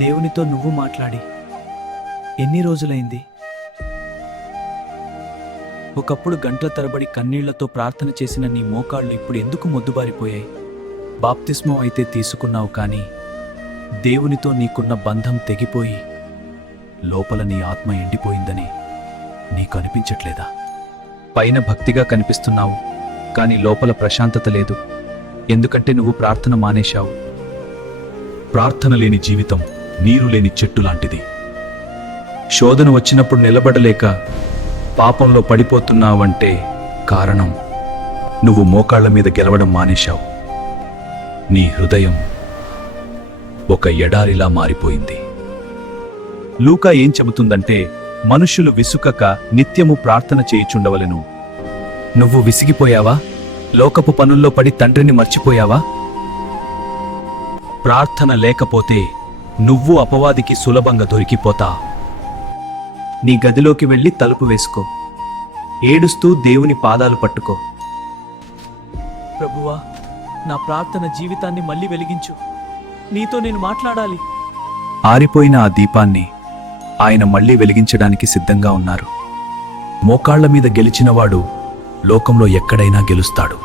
దేవునితో నువ్వు మాట్లాడి ఎన్ని రోజులైంది? ఒకప్పుడు గంటల తరబడి కన్నీళ్లతో ప్రార్థన చేసిన నీ మోకాళ్ళు ఇప్పుడు ఎందుకు మొద్దుబారిపోయాయి? బాప్తిస్మం అయితే తీసుకున్నావు, కానీ దేవునితో నీకున్న బంధం తెగిపోయి లోపల నీ ఆత్మ ఎండిపోయిందని నీకు అనిపించట్లేదా? పైన భక్తిగా కనిపిస్తున్నావు, కానీ లోపల ప్రశాంతత లేదు. ఎందుకంటే నువ్వు ప్రార్థన మానేశావు. ప్రార్థన లేని జీవితం నీరు లేని చెట్టు లాంటిది. శోధన వచ్చినప్పుడు నిలబడలేక పాపంలో పడిపోతున్నావంటే కారణం నువ్వు మోకాళ్ల మీద గెలవడం మానేశావు. నీ హృదయం ఒక ఎడారిలా మారిపోయింది. లూకా ఏం చెబుతుందంటే, మనుష్యులు విసుకక నిత్యము ప్రార్థన చేయుచుండవలెను. నువ్వు విసిగిపోయావా? లోకపు పనుల్లో పడి తండ్రిని మర్చిపోయావా? ప్రార్థన లేకపోతే నువ్వు అపవాదికి సులభంగా దొరికిపోతా. నీ గదిలోకి వెళ్ళి తలుపు వేసుకో. ఏడుస్తూ దేవుని పాదాలు పట్టుకో. ప్రభువా, నా ప్రార్థన జీవితాన్ని మళ్ళీ వెలిగించు. నీతో నేను మాట్లాడాలి. ఆరిపోయిన ఆ దీపాన్ని ఆయన మళ్లీ వెలిగించడానికి సిద్ధంగా ఉన్నారు. మోకాళ్ల మీద గెలిచినవాడు లోకంలో ఎక్కడైనా గెలుస్తాడు.